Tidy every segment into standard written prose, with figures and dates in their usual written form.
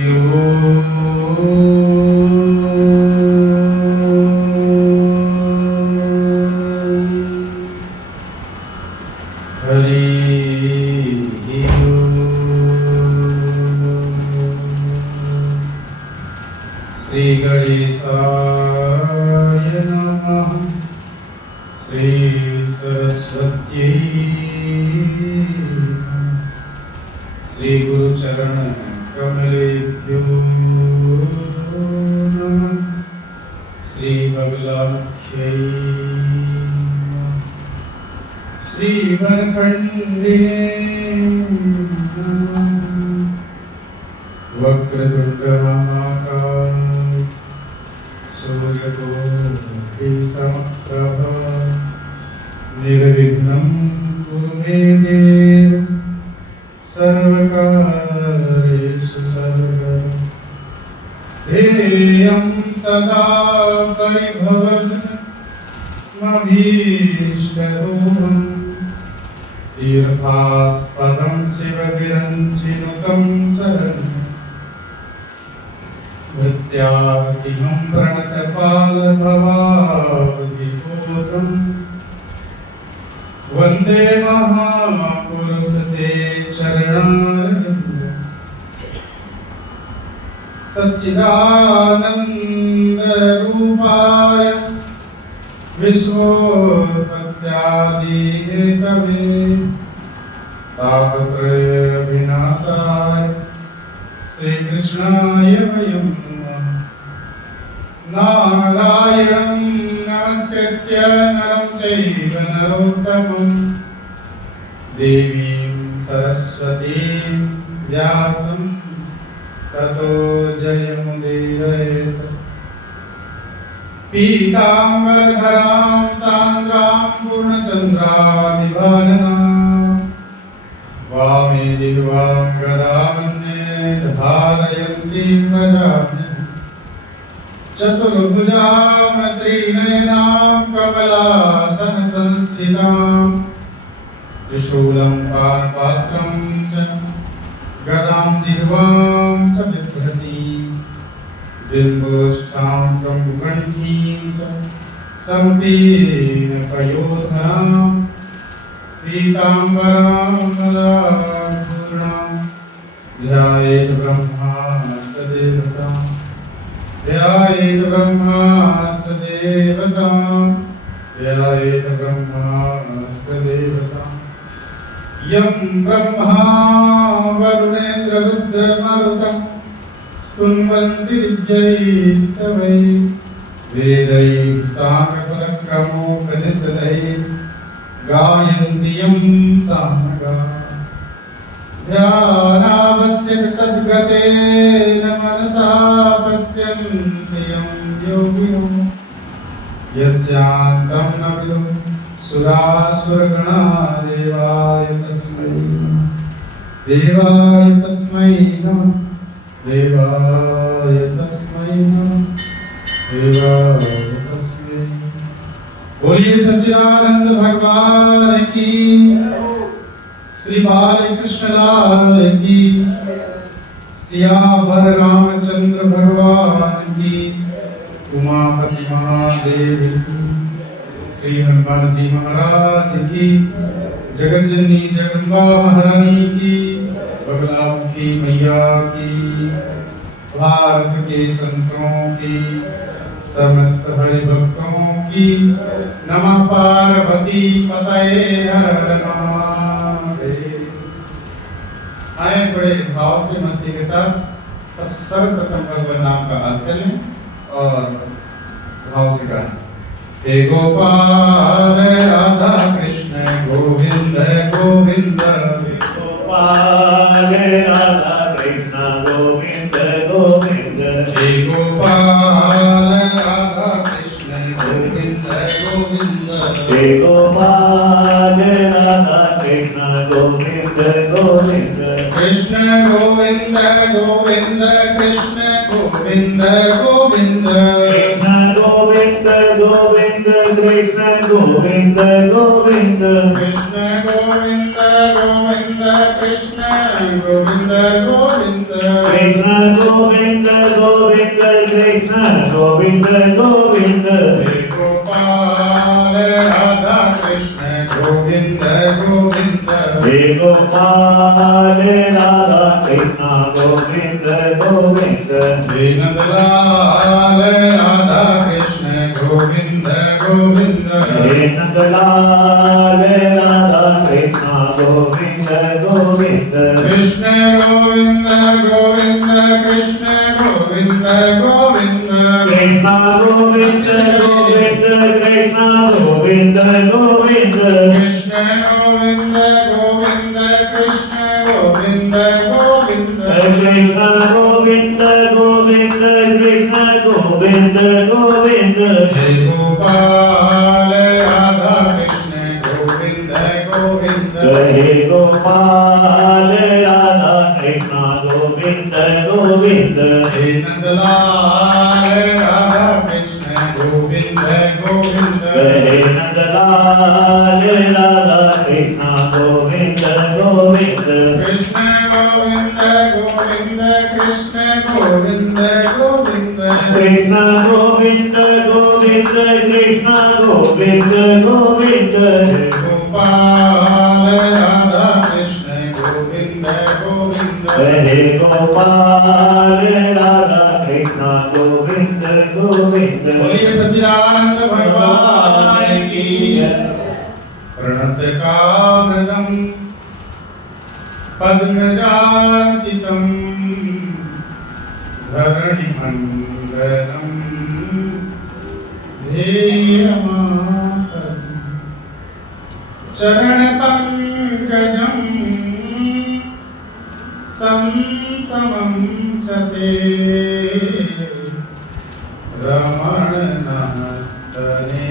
श्री गणेशाय नमः। श्री सरस्वत्यै नमः। श्री गुरुचरण कमलेभ्यो नमः। श्री बगलाख्यै नमः। श्री वरखंडिने नमः। वक्रतुंड महाकाय सूर्यकोटि समप्रभ निर्विघ्नं कुरु मे देव सर्वकार्येषु सर्वदा ध्येयं सदा परिभवग्नमभीष्टदोहम् तीर्थास्पदं शिवगिरञ्चिनुतं शरणं भृत्यार्तिहं प्रणतपालभवाब्धिपूतं वन्दे महापुरुषते चरणारविन्दं सच्चिदानन्दरूपाय विश्वोत्पत्त्यादिहेतवे तापत्रय विनाशाय श्रीकृष्णाय वयं नमः। नारायणं नमस्कृत्य नरं चैव नरोत्तमं देवीं सरस्वतीं व्यासं ततो जयमुदीरयेत्। पीताम्बरधरां सान्द्रां पूर्णचन्द्रादिभाननां वामे जिह्वां गदामन्ये धारयन्तीं भजामि। चतुर्भुजां त्रिनयनां कमलासनसंस्थितां त्रिशूलं पाणिपात्रं च गदां जिह्वां च बिभ्रतीं बिम्बोष्ठां कम्बुकण्ठीं च सम्पीनपयोधरां पीताम्बरां पूर्णां ध्यायेत् ब्रह्माष्टदेवतां ध्यायेत् ब्रह्माष्टदेवतां ध्यायेत् ब्रह्माष्टदेवतां। यं ब्रह्मा वरुणेन्द्ररुद्रमरुतं स्तुन्वन्ति विद्यैस्तवैः वेदैः साङ्गपदक्रमोपनिषदैः गायन्ति यं सामगाः। ध्यानावस्थिततद्गतेन मनसा पश्यन्ति यं योगिनो यस्यान्तं न विदुः सुरासुरगणा देवाय तस्मै नमः देवाय तस्मै नमः देवाय तस्मै। बोलिए सच्चिदानंद भगवान की, श्री बालकृष्ण लाल की, सियावर रामचंद्र भगवान की, उमापति महादेव की, श्री हनुमान जी महाराज की, जगत जननी जगदम्बा महारानी की, बगलामुखी मैया की, भारत के संतों की, समस्त हरिभक्तों की, नमः पार्वती पतये हर महादेव। आए बड़े भाव से मस्ती के साथ सब सर्वप्रथम भगवान नाम का आश्रय लें और भाव से गाएं। हे गोपाल राधा कृष्ण गोविंद गोविंद। गोपाल राधा कृष्ण गोविंद गोविंद। हे गोपाल राधा कृष्ण गोविंद गोविंद। हे Gopal Radha Krishna Govind Govind. Krishna Govind Govind Krishna Govind Govind. Krishna Govind Govind Krishna Govind Govind. Krishna Govind Govind Krishna Govind Govind. Krishna Govinda Govinda Krishna Govinda Govinda hey Gopal Radha Krishna Govind Govind He Gopal Radha Krishna Govinda Govinda hey Nandlal Radha Krishna Govind Govind He Nandalal Radha Krishna Govinda Govinda Krishna Govind Govind Krishna Govind Govind Krishna Govinda Govinda Krishna Govinda Govinda Krishna Govind Govind Krishna Govind Govind Krishna Govinda Govinda Krishna Govinda Govinda hey Gopal Radha Krishna Govind Govind He Gopal Radha Krishna Govinda Govinda hey Nandlal Radha Krishna Govind Govind He Nandalal Radha Krishna Govinda Govinda Krishna Govind Govind Krishna Govind Govind Krishna Govinda Govinda Krishna Govinda Govinda hey Gopal Radha Krishna Govind Govind He Gopal Radha Krishna Govinda Govinda बोलिए सच्चिदानंद भगवान की प्रणत कामदम पद्मजाचितम धरणि मंगलम ध्येयमातम् चरण पंकजम संतमं च ते रमण नमस्तने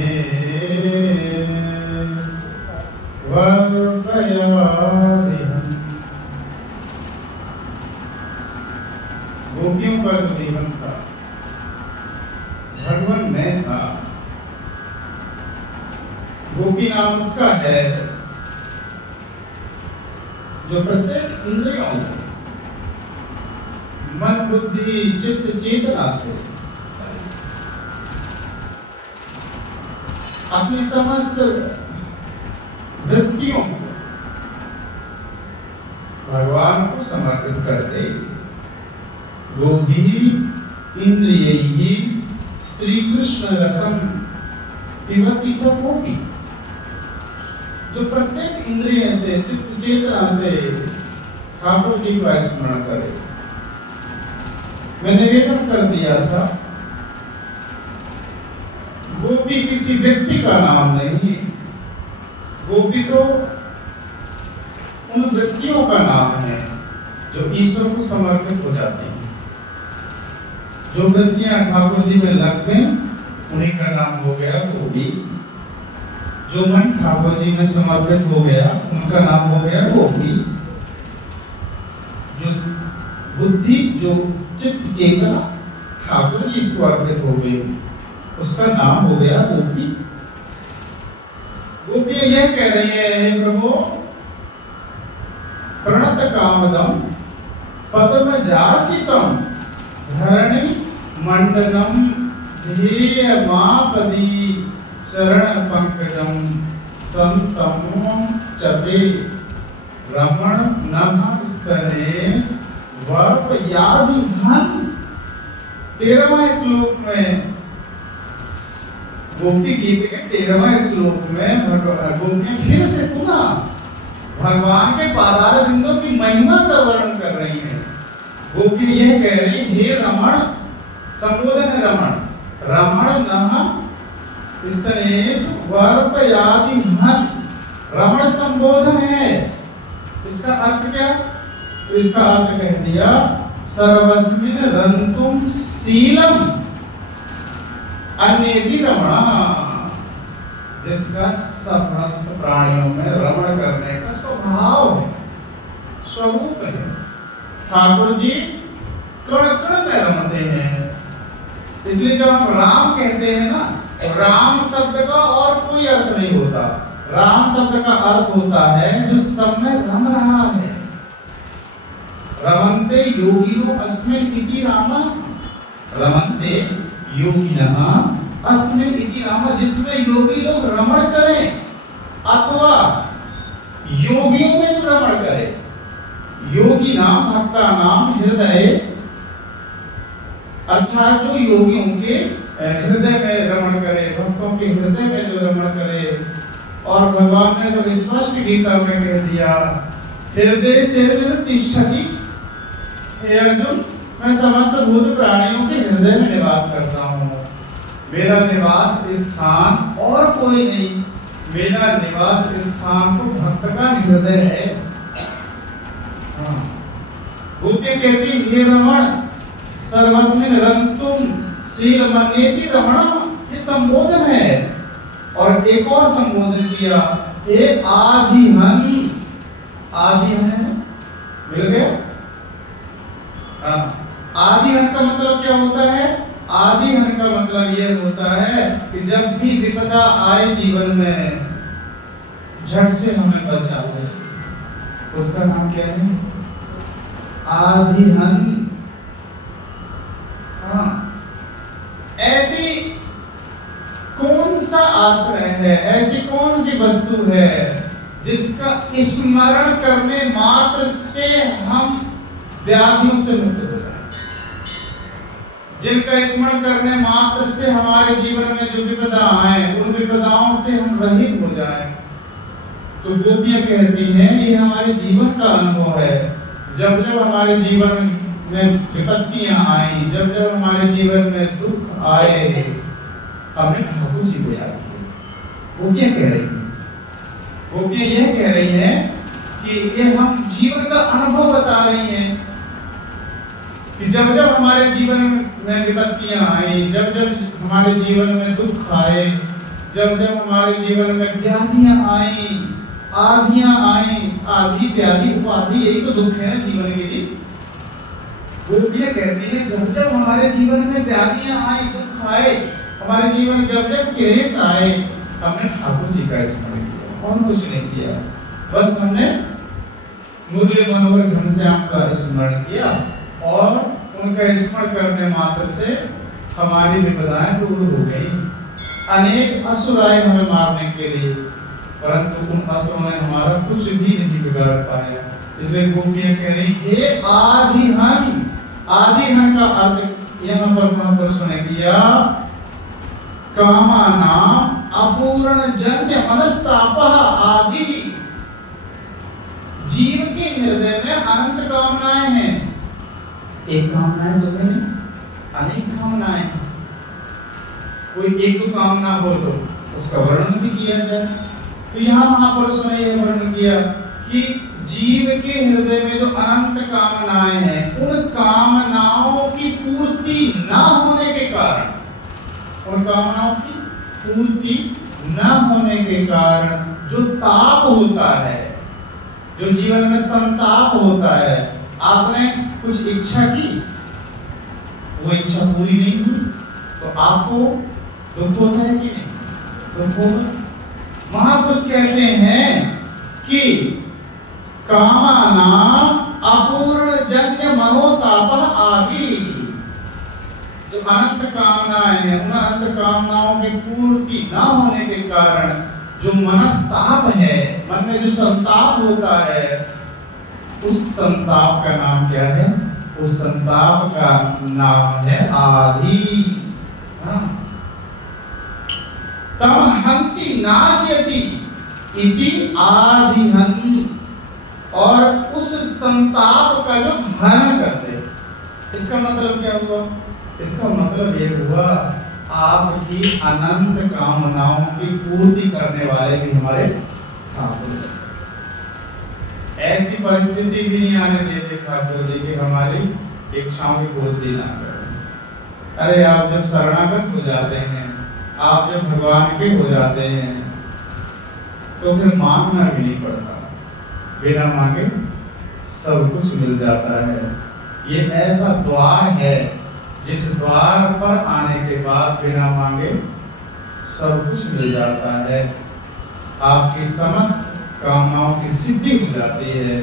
वर्तयादिहम्। गोपियों का जो जीवन था भगवान में था। गोपी नाम उसका है जो प्रत्येक इंद्रियों से मन बुद्धि चित्त चेतना से अपनी समस्त वृत्तियों को भगवान को समर्पित कर दे। गोभी इंद्रियैहि श्री कृष्ण रसम पिबति स गोपी। जो प्रत्येक इंद्रिय से चित्त चेतना से ठाकुर जी का स्मरण करे। मैं निवेदन कर दिया था गोपी किसी व्यक्ति का नाम नहीं है। गोपी तो उन व्यक्तियों का नाम है जो ईश्वर को समर्पित हो जाते हैं। जो वृत्तियां ठाकुर जी में लग गए उन्हीं का नाम हो गया गोपी। जो मन ठाकुर जी में समर्पित हो गया उनका नाम हो गया गोपी। जो बुद्धि जो चित्त चेतना ठाकुर जी इसको अर्पित हो गई उसका नाम हो गया गोपी। गोपी यह कह रही है हे प्रभु प्रणत कामदम पद्मजार्चितम धरणि मंडनम ध्येयमापदी चरण पंकजम संतम चते रमण नमः स्तनेश वर्प यादि घन। 13वें श्लोक में गोपी गीत के 13वें श्लोक में गोपी फिर से पुनः भगवान के पादार बिंदों की महिमा का वर्णन कर रही है। गोपी यह कह रही हे रमण, संबोधन है रमण, रमण नमः स्तनेश वर्प यादि घन। रमण संबोधन है। इसका अर्थ क्या? इसका अर्थ कह दिया सर्वस्मिन रंतुम शीलम अन्येति रमण। जिसका समस्त प्राणियों में रमण करने का स्वभाव है, स्वरूप है। ठाकुर जी कण कण में रमते हैं। इसलिए जब हम राम कहते हैं ना, राम शब्द का और कोई अर्थ नहीं होता। राम शब्द का अर्थ होता है जो सब में रम रहा है। रमन्ते योगिनो अस्मिन् इति राम, रमन्ते योगिनः अस्मिन् इति राम, जिसमें योगी लोग रमण करें अथवा योगियों में जो रमण करे। योगी नाम भक्ता नाम हृदय, अर्थात जो योगियों के हृदय में रमण करे, भक्तों के हृदय में जो रमण करे। और भगवान ने तो स्पष्ट गीता में कह दिया, हृदय से हृदय तिष्ठति। हे अर्जुन, मैं समस्त भूत प्राणियों के हृदय में निवास करता हूँ। मेरा निवास स्थान और कोई नहीं, मेरा निवास स्थान तो भक्त का हृदय है। गोपियां कहती, हे रमण सर्वस्मिन् रंतुम शीलमन्येति रमण, ये संबोधन है। और एक और संबोधन किया, हे आदिहन, आदिहन है, मिल गया। आदिहन का मतलब क्या होता है? आदिहन का मतलब यह होता है कि जब भी विपदा आए जीवन में, झट से हमें बचा ले, उसका नाम क्या है? आदिहन। ऐसी कौन सा आश्रय है, ऐसी कौन सी वस्तु है जिसका स्मरण करने मात्र से हम व्याधियों से मुक्त हो जाए, जिनका स्मरण करने मात्र से हमारे जीवन में जो विपदा आए उन विपदाओं से हम रहित हो जाएं। तो गोपियां कहती हैं, ये हमारे जीवन का अनुभव है। जब जब हमारे जीवन में विपत्तियां आई, जब जब हमारे जीवन में दुख आए, हमने ठाकुर जी को याद किया। गोपियां कह रही हैं, गोपियां यह कह रही हैं कि ये हम जीवन का अनुभव बता रही हैं कि जब जब हमारे जीवन में विपत्तियां आई, जब जब हमारे जीवन में दुख आए, जब जब हमारे जीवन में व्याधियां आई, आधियां आई, आधी व्याधि उपाधि, यही तो दुख है ना जीवन के जी। गोपियां कहती है, जब जब हमारे जीवन में व्याधियां आई, दुख आए, हमारे जीवन में जब जब क्लेश आए, हमने ठाकुर जी का स्मरण किया और कुछ नहीं किया। बस हमने मुरली मनोहर घनश्याम का स्मरण किया और उनका स्मरण करने मात्र से हमारी विपदाएं दूर हो गई। अनेक असुर आए हमें मारने के लिए, परंतु उन असुरों ने हमारा कुछ भी नहीं बिगाड़ पाया। इसलिए गोपियां कह रही, हे आदिहन। आदिहन का अर्थ यहाँ पर महापुरुषों ने किया, कामानां अपूर्ण जन्य मनस्तापः आदि। जीव के हृदय में अनंत कामनाएं हैं। एक कामनाएं तो नहीं, अनेक कामनाएं। कोई एक दो कामना हो तो उसका वर्णन भी किया जाए। तो यहाँ महापुरुषों ने यह वर्णन किया कि जीव के हृदय में जो अनंत कामनाएं हैं, उन कामनाओं की पूर्ति न होने के कारण, उन कामनाओं की पूर्ति न होने के कारण जो ताप होता है, जो जीवन में संताप होता है, आपने कुछ इच्छा की, वो इच्छा पूरी नहीं हुई, तो आपको दुख होता है कि नहीं? दुख होगा। महापुरुष कहते हैं कि कामानां अपूर्ण जन्य मनोतापः आदि। जो अनंत कामनाएं हैं, उन अनंत कामनाओं की पूर्ति न होने के कारण जो मनस्ताप है, मन में जो संताप होता है, उस संताप का नाम क्या है? उस संताप का नाम है आदि। तम हंति नास्यति इति आदिहन। और उस संताप का जो हरण कर दे, इसका मतलब क्या हुआ? इसका मतलब ये हुआ, आपकी अनंत कामनाओं की पूर्ति करने वाले भी हमारे ठाकुर जी। ऐसी परिस्थिति भी नहीं आने देते ठाकुर जी कि हमारी इच्छाओं की पूर्ति ना करें। अरे आप जब शरणागत हो जाते हैं, आप जब भगवान के हो जाते हैं, तो फिर मांगना भी नहीं पड़ता, बिना मांगे सब कुछ मिल जाता है। ये ऐसा द्वार है जिस द्वार पर आने के बाद बिना मांगे सब कुछ मिल जाता है। आपकी समस्त कामनाओं की सिद्धि हो जाती है।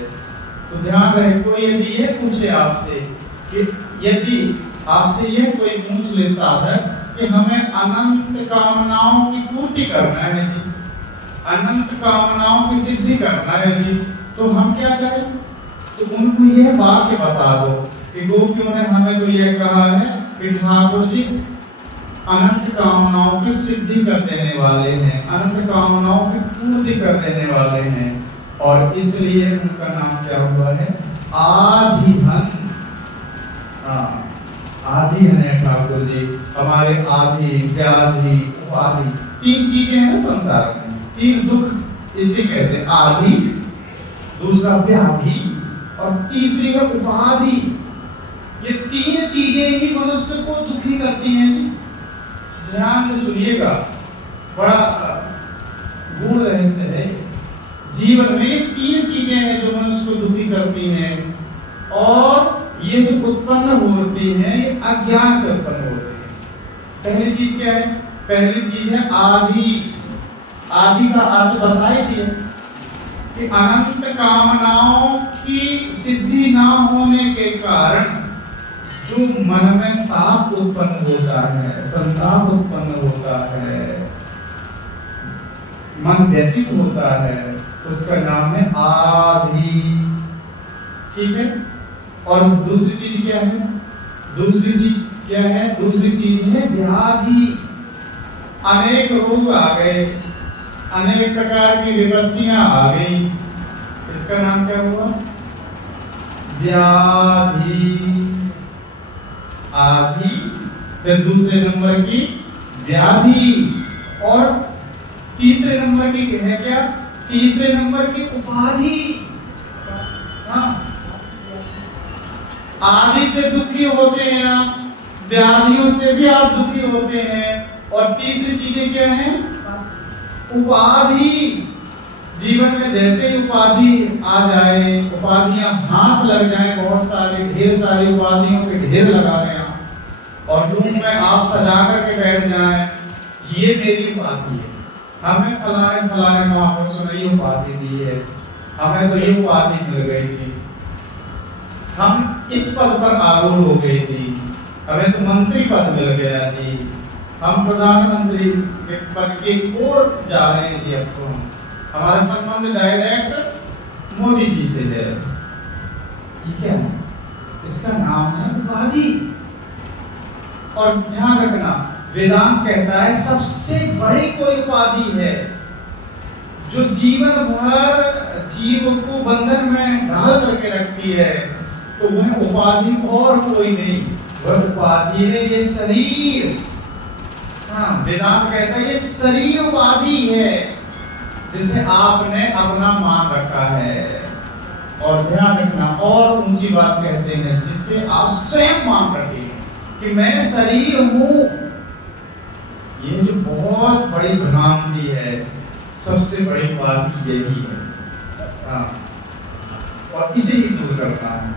तो ध्यान रहे, कोई यदि ये पूछे आपसे कि यदि आपसे ये कोई पूछ ले साधक कि हमें अनंत कामनाओं की पूर्ति करना है जी, अनंत कामनाओं की सिद्धि करना है जी, तो हम क्या करें? तो उनको यह वाक्य बता दो कि गोपियों ने हमें तो यह कहा है कि ठाकुर जी अनंत कामनाओं की सिद्धि कर देने वाले हैं, अनंत कामनाओं की पूर्ति कर देने वाले हैं, और इसलिए उनका नाम क्या हुआ है? आधिहन। आधिहन है ठाकुर जी, हमारे आधि, व्याधि, उपाधि, तीन चीजें हैं संसार में, तीन दुख इसे कहते हैं, आधि, दूसरा व्याधि और तीसरी है उपाधि। ये तीन चीजें ही मनुष्य को दुखी करती हैं जी। ध्यान से सुनिएगा, बड़ा गूढ़ रहस्य है। जीवन में तीन चीजें हैं जो मनुष्य को दुखी करती हैं, और ये जो उत्पन्न होती हैं ये अज्ञान से उत्पन्न होती हैं। पहली चीज क्या है? पहली चीज है आदि। आदि का अर्थ बताई दिए कि अनंत कामनाओं की सिद्धि ना होने के कारण जो मन में ताप उत्पन्न होता है, संताप उत्पन्न होता है, मन व्यथित होता है, उसका नाम है आधि। ठीक है? और दूसरी चीज क्या है? दूसरी चीज क्या है? दूसरी चीज है व्याधि। अनेक रोग आ गए, अनेक प्रकार की विपत्तियां आ गई, इसका नाम क्या हुआ? व्याधि। आधि, फिर दूसरे नंबर की व्याधि, और तीसरे नंबर की है क्या? तीसरे नंबर की उपाधि। आदि से दुखी होते हैं आप, व्याधियों से भी आप दुखी होते हैं, और तीसरी चीजें क्या हैं? उपाधि। जीवन में जैसे ही उपाधि आ जाए, उपाधियां हाथ लग जाए, बहुत सारी ढेर सारी उपाधियों के ढेर लगा लें और रूम में आप सजा करके बैठ जाएं, ये मेरी उपाधि है, हमें फलाने फलाने महापुरुषों ने ये उपाधि दी है, हमें तो ये उपाधि मिल गई थी, हम इस पद पर आरूढ़ हो गए थी, हमें तो मंत्री पद मिल गया थी, हम प्रधानमंत्री के पद की ओर जा रहे हैं जी, अब तो हमारा संबंध डायरेक्ट मोदी जी से है। ये क्या है? इसका नाम है उपाधि। और ध्यान रखना, वेदांत कहता है सबसे बड़ी कोई उपाधि है जो जीवन भर जीव को बंधन में ढाल करके रखती है, तो वह उपाधि और कोई नहीं, वह उपाधि है ये शरीर। हाँ, वेदांत कहता है ये शरीर उपाधि है जिसे आपने अपना मान रखा है। और ध्यान रखना, और ऊंची बात कहते हैं जिसे आप स्वयं मान रखे कि मैं शरीर हूं। ये जो बहुत बड़ी भ्रांति है, सबसे बड़ी बात यही है। हाँ, और इसे ही दूर करना है।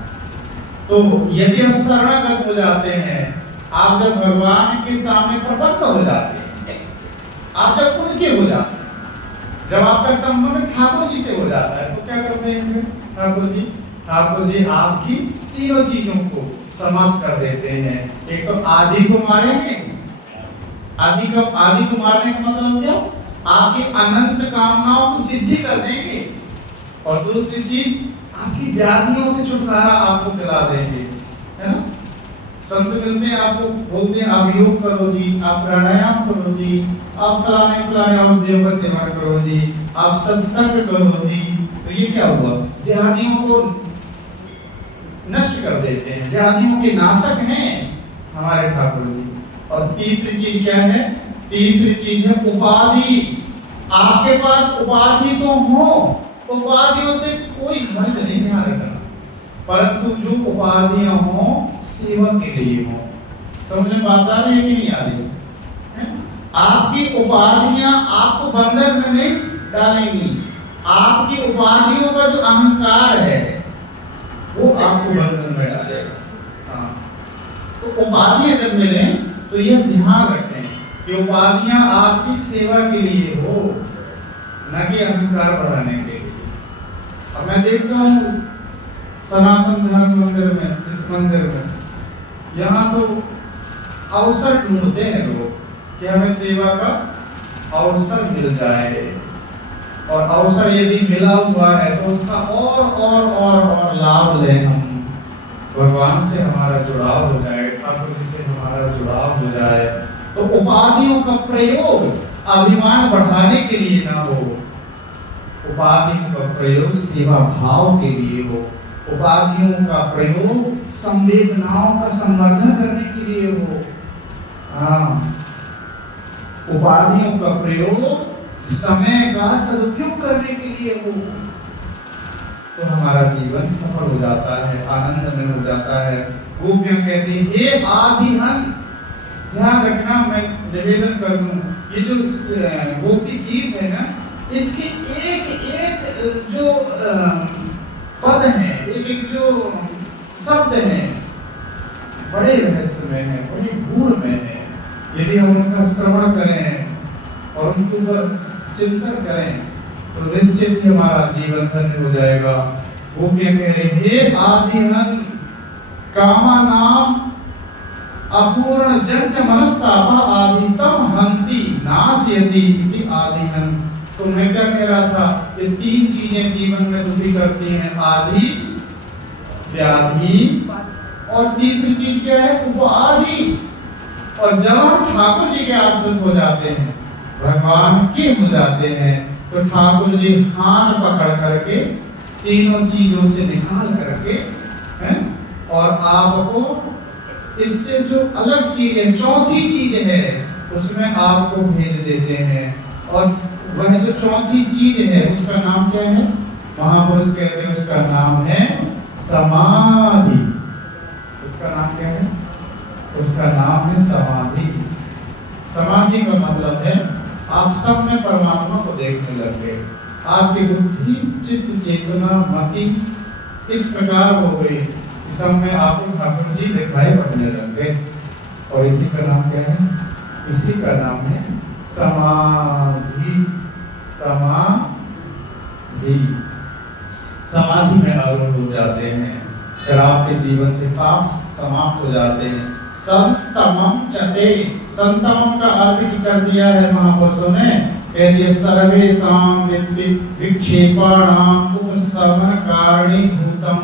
तो यदि आप शरणागत हो जाते हैं, आप जब भगवान के सामने प्रपन्न हो जाते हैं, आप जब उनके हो जाते हैं, जब आपका संबंध ठाकुर जी से हो जाता है, तो क्या करते हैं ठाकुर जी? ठाकुर जी आपकी तीनों चीजों को समाप्त कर देते हैं। एक तो आदि को मारेंगे, आदि को मारने का मतलब क्या? आपकी अनंत कामनाओं को सिद्धि कर देंगे, और दूसरी चीज आपकी व्याधियों से छुटकारा आपको दिला देंगे, है ना? संत मिलते हैं, आपको बोलते हैं आप योग करो जी, आप प्राणायाम करो जी, आप फलाने फलाने औषधियों का सेवन करो जी, आप सत्संग करो जी। तो ये क्या हुआ? व्याधियों को नष्ट कर देते हैं, व्याधियों के नाशक हैं हमारे ठाकुर जी। और तीसरी चीज क्या है? तीसरी चीज है उपाधि। आपके पास उपाधि तो हो, उपाधियों से कोई हर्ज नहीं, ध्यान रखना, परंतु जो उपाधियां हो सेवा के लिए हो। समझ में बात आ रही है कि नहीं आ रही? आपकी उपाधियां आपको बंधन में नहीं डालेंगी, आपकी उपाधियों का जो अहंकार है वो आपको बंधन में डालेगा। हाँ, तो उपाधियां जब मिले तो यह ध्यान रखें कि उपाधियां आपकी सेवा के लिए हो, न कि अहंकार बढ़ाने के लिए। अब मैं देखता हूँ सनातन धर्म मंदिर में, इस मंदिर में यहाँ तो अवसर ढूंढते हैं लोग कि हमें सेवा का अवसर मिल जाए, और अवसर यदि मिला हुआ है तो उसका और लाभ लें हम, भगवान से हमारा जुड़ाव हो जाए, ठाकुर जी से हमारा जुड़ाव हो जाए। तो उपाधियों का प्रयोग अभिमान बढ़ाने के लिए ना हो, उपाधियों का प्रयोग सेवा भाव के लिए हो, उपाधियों का प्रयोग संवेदनाओं का संवर्धन करने के लिए हो। हाँ, उपाधियों का प्रयोग समय का सदुपयोग करने के लिए हो, तो हमारा जीवन सफल हो जाता है, आनंद में हो जाता है। गोपियां कहती हैं, हे आदिहन, ध्यान रखना, मैं निवेदन कर दूं, ये जो गोपी गीत है ना, इसके एक एक जो पद हैं, एक एक जो शब्द हैं, बड़े रहस्यमय हैं, बड़े गूढ़ में हैं। यदि हम उनका श्रवण करें और उनके ऊपर चिंतन करें तो निश्चित ही हमारा जीवन धन्य हो जाएगा। गोपियां कह रही, हे आदिहन, कामा नाम अपूर्ण जन्य मनस्ताप आदितम हंति नाशयति इति आदिहन। तो मैं क्या कह रहा था, ये तीन चीजें जीवन में दुखी करती हैं, आदि, व्याधि और तीसरी चीज क्या है, उपाधि। और जब हम ठाकुर जी के आश्रित हो जाते हैं, भगवान के हो जाते हैं, तो ठाकुर जी हाथ पकड़ करके तीनों चीजों से निकाल करके हैं, और आपको इससे जो अलग चीज है, चौथी चीज है, उसमें आपको भेज देते हैं। और वह जो चौथी चीज है उसका नाम क्या है, महापुरुष कहते हैं उसका नाम है समाधि। उसका नाम क्या है, उसका नाम है समाधि। समाधि का मतलब है आप सब में परमात्मा को देखने लग गए, आपकी बुद्धि, चित्त, चेतना, मति इस प्रकार हो गई कि सब में आपको ठाकुर जी दिखाई पड़ने लग गए। और इसी का नाम क्या है, इसी का नाम है समाधि। समाधि, समाधि में आरूढ़ हो जाते हैं, फिर आपके जीवन से पाप समाप्त हो जाते हैं। संतमम चते, संतमम का अर्थ की कर दिया है महापुरुषों ने, कह दिया सर्वेषां विक्षेपाणाम उपशमन कारणीभूतम।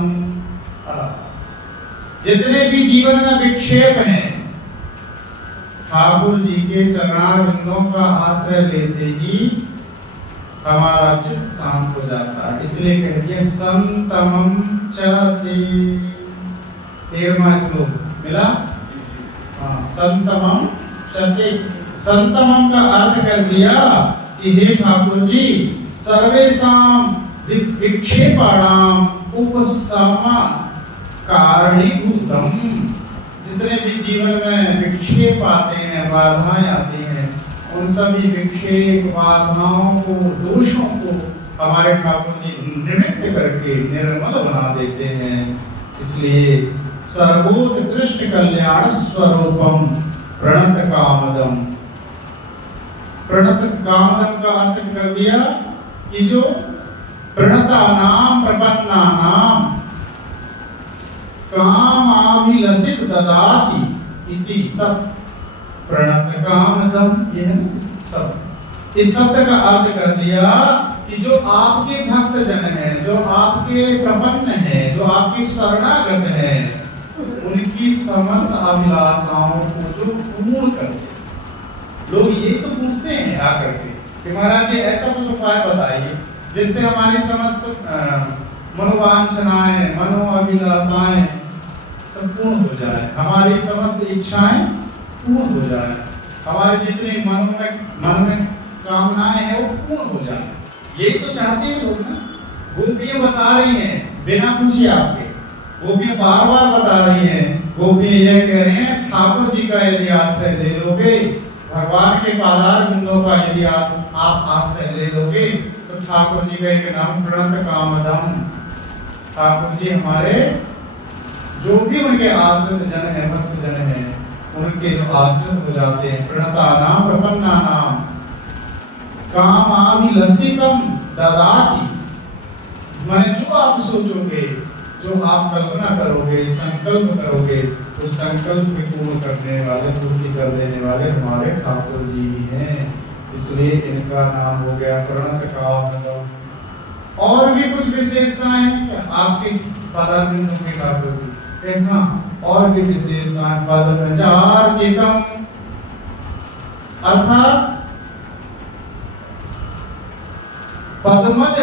जितने भी जीवन में विक्षेप हैं, ठाकुर जी के चरणारविंदों का आश्रय लेते ही हमारा चित्त शांत हो जाता है। इसलिए कह दिया संतमम चते। 13वां श्लोक मिला, संतमम चते। संतमम का अर्थ कर दिया कि हे ठाकुर जी, सर्वेषां विक्षेपाणाम उपशमन कारणीभूतम। जितने भी जीवन में विक्षेप आते हैं, बाधाएं आती हैं, उन सभी विक्षेप, बाधाओं को, दोषों को हमारे ठाकुर जी निवृत्त करके निर्मल बना देते हैं। इसलिए सर्वोत्कृष्ट कल्याण स्वरूपम प्रणत कामदम। प्रणत कामदम का अर्थ कर दिया कि जो प्रणता नाम प्रपन्ना नाम कामाभिलषित ददाति इति तत् प्रणत कामदम। ये है शब्द, इस शब्द का अर्थ कर दिया कि जो आपके भक्त जन हैं, जो आपके प्रपन्न हैं, जो आपकी शरणागत हैं, उनकी समस्त अभिलाषाओं को जो पूर्ण कर दे। लोग ये तो पूछते हैं आकर के कि महाराज जी ऐसा कुछ उपाय बताइए जिससे हमारी समस्त मनोवांछनाएं, मनोअभिलाषाएं सब पूर्ण हो जाए, हमारी समस्त इच्छाएं पूर्ण हो जाए, हमारे जितने मन में कामनाएं हैं वो पूर्ण हो जाए। यही तो चाहते हैं लोग ना। गोपियां बता रही हैं बिना पूछे आपके, गोपियां बार बार बता रही हैं, गोपियां यह कह रहे हैं ठाकुर जी का यदि आश्रय ले लोगे, भगवान के पादार बिंदों का यदि आप आश्रय ले लोगे, तो ठाकुर जी का एक नाम प्रणत कामदम। ठाकुर जी हमारे जो भी उनके आश्रित जन हैं, भक्त जन हैं, उनके जो आश्रित हो जाते हैं, प्रणता नाम प्रपन्ना नाम कामाभिलषितम ददाति। माने जो आप सोचोगे, जो आप कल्पना करोगे, संकल्प करोगे, उस संकल्प को पूर्ण करने वाले, पूर्ति कर देने वाले हमारे ठाकुर जी ही हैं। इसलिए इनका नाम हो गया प्रणतकावधव। और भी कुछ विशेषताएं हैं क्या आपके पदार्थ के ठाकुर जी? देखना और भी विशेषताएं। पद्मजार्चितम अर्थात पद्मज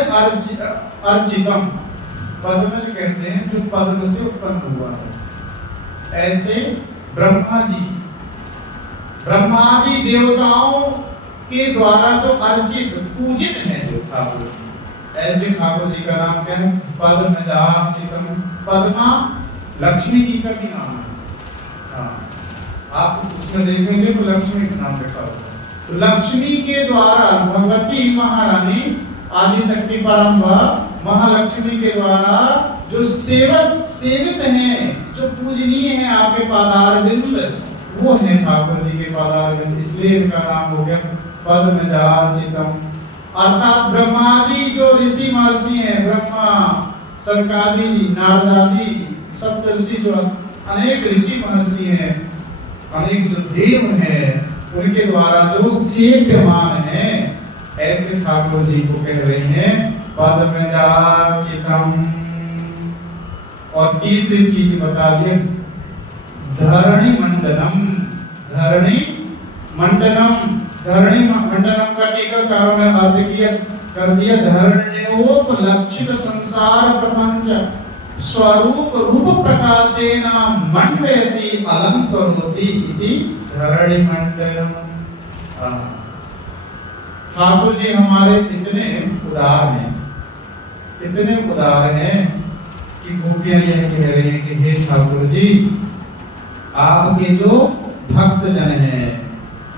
अर्चितम, पद्मज कहते हैं जो पद्म से उत्पन्न हुआ है। ऐसे ब्रह्मा जी, ब्रह्मादि देवताओं के द्वारा जो अर्चित पूजित हैं जो ठाकुर, ऐसे ठाकुर जी का नाम क्या है? पद्मजार्चितम। पद्मा लक्ष्मी जी का भी नाम है। हाँ, आप इसमें देखेंगे तो लक्ष्मी का नाम लिखा होगा। तो लक्ष्मी के द्वारा भगवती महारानी आदि शक्ति परम्बर महालक्ष्मी के द्वारा जो सेवित हैं, जो पूजनीय हैं आपके पादारविंद, वो है ठाकुर जी के पादारविंद। इसलिए इनका नाम हो गया पद्मजार्चितम। अर्थात ब्रह्मादि जो ऋषि महर्षि हैं, ब्रह्मा, सनकादि, नारदादि, सप्तऋषि, जो अनेक ऋषि महर्षि हैं, अनेक जो देव हैं, उनके द्वारा जो सेव्यमान है, ऐसे ठाकुर जी को कह रहे हैं पद्मजार्चितम। और तीसरी चीज बता दिए, धरणी मंडलम। धरणी मंडलम, धरणी मंडलम का टीकाकारों ने अर्थ किया कर दिया, धरण्योपलक्षित संसार प्रपंच स्वरूप रूप प्रकाशेन मंडयति अलंकरोति इति धरणी मंडलम। ठाकुर जी हमारे इतने उदार हैं, इतने उदार हैं कि गोपियां यह कह रही हैं कि हे ठाकुर जी, आपके जो भक्त जन हैं,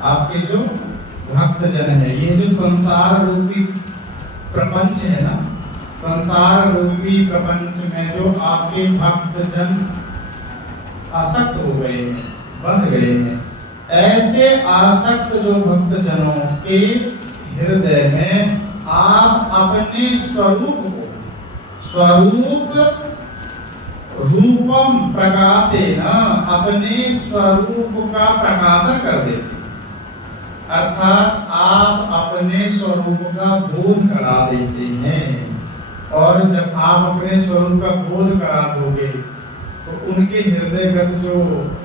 आपके जो भक्त जन हैं, ये जो संसार रूपी प्रपंच है ना, संसार रूपी प्रपंच में जो आपके भक्त जन आसक्त हो गए हैं, बंध गए हैं, ऐसे आसक्त जो भक्त जनों के हृदय में आप अपने स्वरूप को, स्वरूप रूपम प्रकाशेन, अपने स्वरूप का प्रकाशन कर देते। अर्थात आप अपने स्वरूप का बोध करा देते हैं। और जब आप अपने स्वरूप का बोध करा दोगे तो उनके हृदयगत जो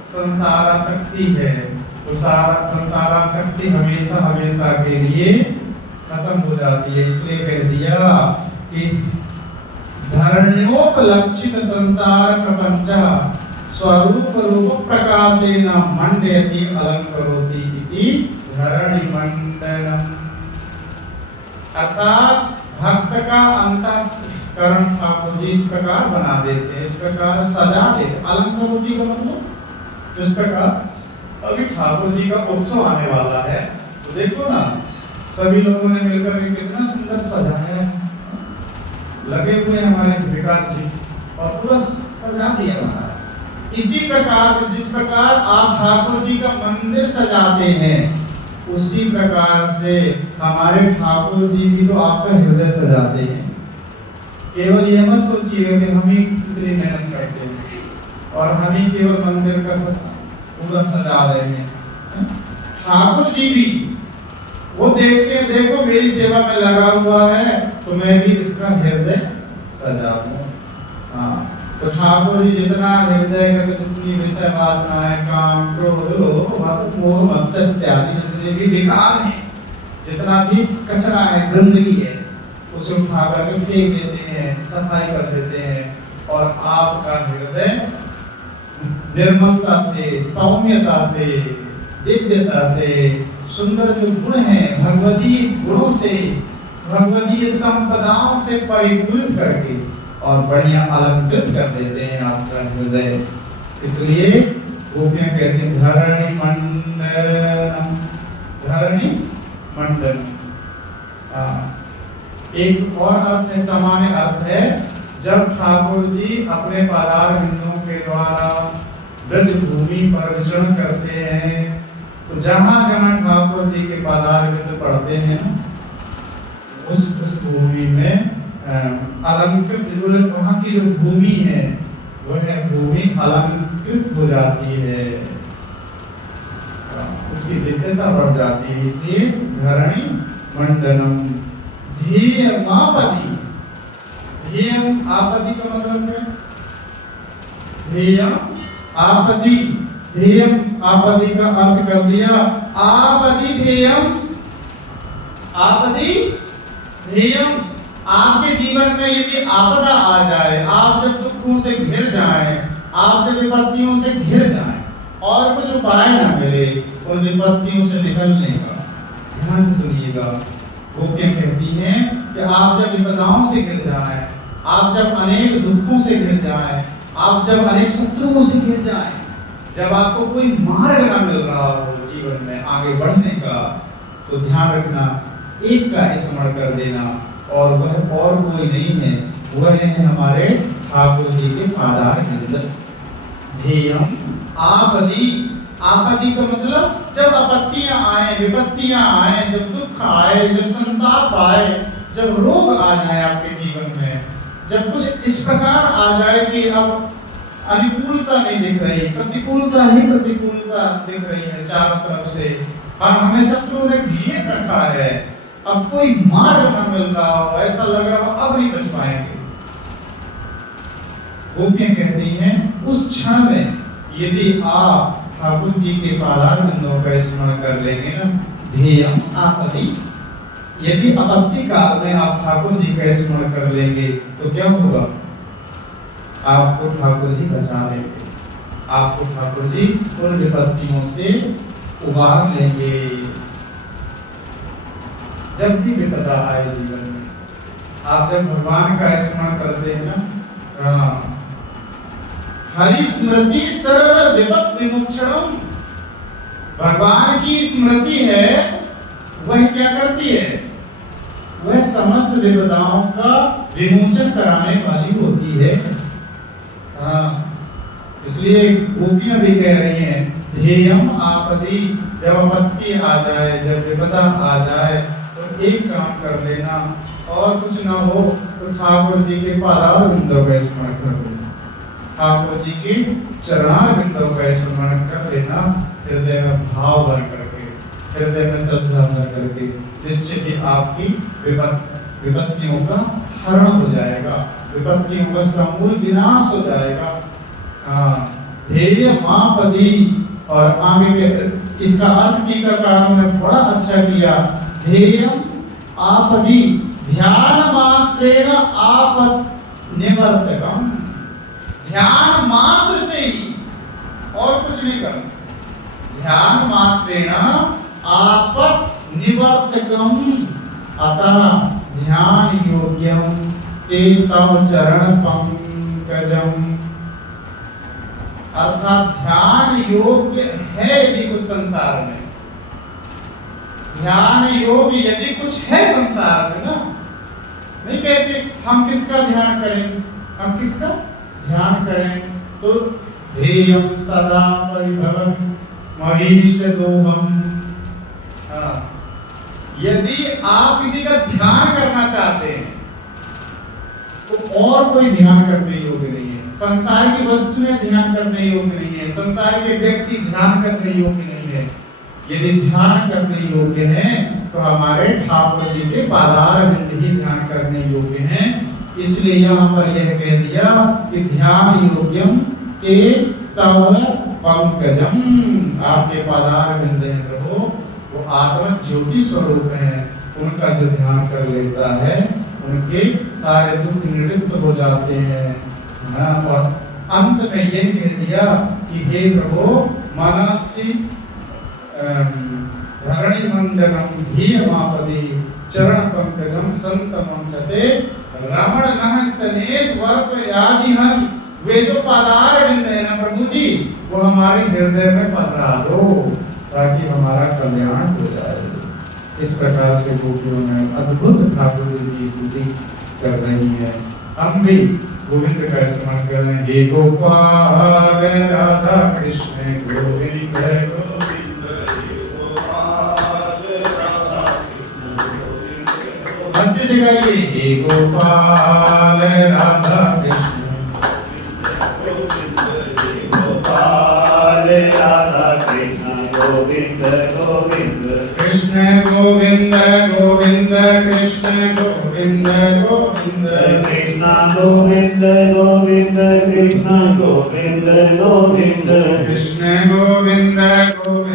संसारासक्ति है, वो संसारासक्ति हमेशा हमेशा के लिए खत्म हो जाती है। इसलिए कह दिया कि धरण्योपलक्षित संसार प्रपंच स्वरूप रूप प्रकाशेन मंडयति अलंकरोति इति धरणि मंडलम। अर्थात भक्त का अंतःकरण ठाकुर जी इस प्रकार बना देते हैं, इस प्रकार सजा देते। अलंकरोति का मतलब इस प्रकार अभी ठाकुर जी का उत्सव आने वाला है, तो देखो ना, सभी लोगों ने मिलकर कितना सुंदर सजाया है, लगे हुए हमारे विकास जी और पूरा सजा दिया हमारा। इसी प्रकार जिस प्रकार आप ठाकुर जी का मंदिर सजाते हैं, उसी प्रकार से हमारे ठाकुर जी भी तो आपका हृदय सजाते हैं। केवल यह मत सोचिए कि हम ही कितनी मेहनत करते हैं और हम ही केवल मंदिर का पूरा सजा रहे हैं। ठाकुर जी भी वो देखते हैं, देखो मेरी सेवा में लगा हुआ है तो मैं भी इसका हृदय सजाऊं। हाँ, तो ठाकुर जी जितना हृदय का, जितनी विषय वासनाएं, काम, क्रोध, लोभ, मद, मोह, मत्सर इत्यादि जितने भी विकार हैं, जितना भी कचरा है, गंदगी है, उसे उठा कर फेंक देते हैं, सफाई कर देते हैं और आपका हृदय निर्मलता से, सौम्यता से, दिव्यता से, सुंदर जो गुण हैं, भगवतीय गुणों से, भगवतीय संपदाओं से परिपूर्ण करके और बढ़िया अलंकृत कर देते हैं आपका हृदय। इसलिए गोपियां कहते हैं धरणी मंडलम, धरणी मंडलम। एक और अर्थ है, सामान्य अर्थ है, जब ठाकुर जी अपने पादार बिंदुओं के द्वारा ब्रज भूमि पर विचरण करते हैं, तो जहां जहां ठाकुर जी के पादार बिंदु पड़ते हैं, उस भूमि में अलंकृत, वहाँ की जो भूमि है वह भूमि अलंकृत हो जाती है, उसकी दिव्यता बढ़ जाती है। इसलिए धरणी मंडलम ध्येयमापति। ध्येयम आपति का मतलब है ध्येयम आपति। ध्येयम आपति का अर्थ कर दिया आपति ध्येयम। आपति ध्येयम, आपके जीवन में यदि आपदा आ जाए, आप जब दुखों से घिर जाएं, आप जब विपत्तियों से घिर जाएं और कुछ उपाय ना मिले उन विपत्तियों से निकलने का, ध्यान से सुनिएगा। गोपियां कहती हैं कि आप जब विपदाओं से घिर जाएं, आप जब अनेक दुखों से घिर जाएं, आप जब अनेक शत्रुओं से घिर जाएं, जब आपको कोई मार्ग ना मिल रहा हो जीवन में आगे बढ़ने का, तो ध्यान रखना एक का स्मरण कर देना, और वह और कोई नहीं है, वह है हमारे ठाकुर जी के पादार विंद। ध्येयम आपदी। आपदी का मतलब जब आपत्तियां आए, विपत्तियां आए, जब दुख आए, जब संताप आए, जब रोग आ जाए आपके जीवन में, जब कुछ इस प्रकार आ जाए कि अब अनुकूलता नहीं दिख रही, प्रतिकूलता ही प्रतिकूलता दिख रही है चारों तरफ से, और हमें शत्रुओं ने घेर रखा है, अब कोई मार्ग न मिल रहा हो, ऐसा लग रहा हो अब नहीं बच पाएंगे। गोपियां कहती हैं उस क्षण में यदि आप ठाकुर जी के पादार बिंदों का स्मरण कर लेंगे ना, ध्येयम आपति, यदि आपत्ति काल में आप ठाकुर जी का स्मरण कर लेंगे तो क्या होगा? आपको ठाकुर जी बचा लेंगे, आपको ठाकुर जी उन विपत्तियों से उबार लेंगे। जब भी विपदा आए जीवन में, आप जब भगवान का स्मरण करते हैं ना, हरि स्मृति सर्व विपद विमुक्षणम, भगवान की स्मृति है, वह क्या करती है? वह समस्त विपदाओं का विमोचन कराने वाली होती है। इसलिए गोपियां भी कह रही हैं ध्येयम आपति, जब आपत्ति आ जाए, जब विपदा आ जाए तो एक काम कर लेना, और कुछ ना हो तो ठाकुर जी के पादार बिंदों का स्मरण कर लेना, ठाकुर जी के चरण बिंदों का स्मरण कर लेना, हृदय में भाव भर करके, हृदय में श्रद्धा भर करके, निश्चित ही आपकी विपत्तियों का हरण हो जाएगा, विपत्तियों का समूल विनाश हो जाएगा। ध्येय मापदी, और आगे के इसका अर्थ टीकाकारों ने बड़ा अच्छा किया, ध्येयम आपदी, ध्यान मात्रेण आपद निवर्तकम, ध्यान मात्र से ही, और कुछ नहीं करना, ध्यान मात्रेण आपद निवर्तकम, अतः ध्यान योग्यम ते तव चरण पंकजम, अर्थात ध्यान योग्य है यदि कुछ संसार में, ध्यान योग्य यदि कुछ है संसार में ना, नहीं कहते हम किसका ध्यान करें, हम किसका ध्यान करें, तो ध्येयम सदा परिभवं महीष्ट दोहम। यदि आप किसी का ध्यान करना चाहते हैं तो और कोई ध्यान करने योग्य नहीं है, संसार की वस्तुएं ध्यान करने योग्य नहीं है, संसार के व्यक्ति ध्यान करने योग्य नहीं है। यदि ध्यान करने योग्य हैं तो हमारे ठाकुर जी के पादार बिंद ही ध्यान करने योग्य हैं। इसलिए यहाँ पर यह कह दिया कि ध्यान योग्यम के तव पंकजम, आपके पादार बिंद हैं प्रभु, वो आत्म ज्योति स्वरूप हैं, उनका जो ध्यान कर लेता है उनके सारे दुख निवृत्त हो जाते हैं। और अंत में यह कह दिया कि हे प्रभु मनसि धरणी मंडलम ध्येयमापदि चरण पंकजम संतमं चते रमण नः स्तनेश वर्प यादिहं, वे जो पादार बिंद है ना प्रभु जी, वो हमारे हृदय में पधरा दो ताकि हमारा कल्याण हो जाए। इस प्रकार से गोपियों ने अद्भुत ठाकुर जी की स्तुति कर रही है। हम भी गोविंद का स्मरण कर रहे हैं, हे गोपाल राधा कृष्ण गोविंद गोविंद, हे गोपाल राधा कृष्ण गोविंद, मस्ती से गाइए, हे गोपाल राधा कृष्ण गोपाल राधा कृष्ण गोविंद गोविंद कृष्ण गोविंद गोविंद कृष्ण गोविंद गोविंद कृष्ण गोविंद गोविंद कृष्ण गोविंद गोविंद कृष्ण गोविंद गोविंद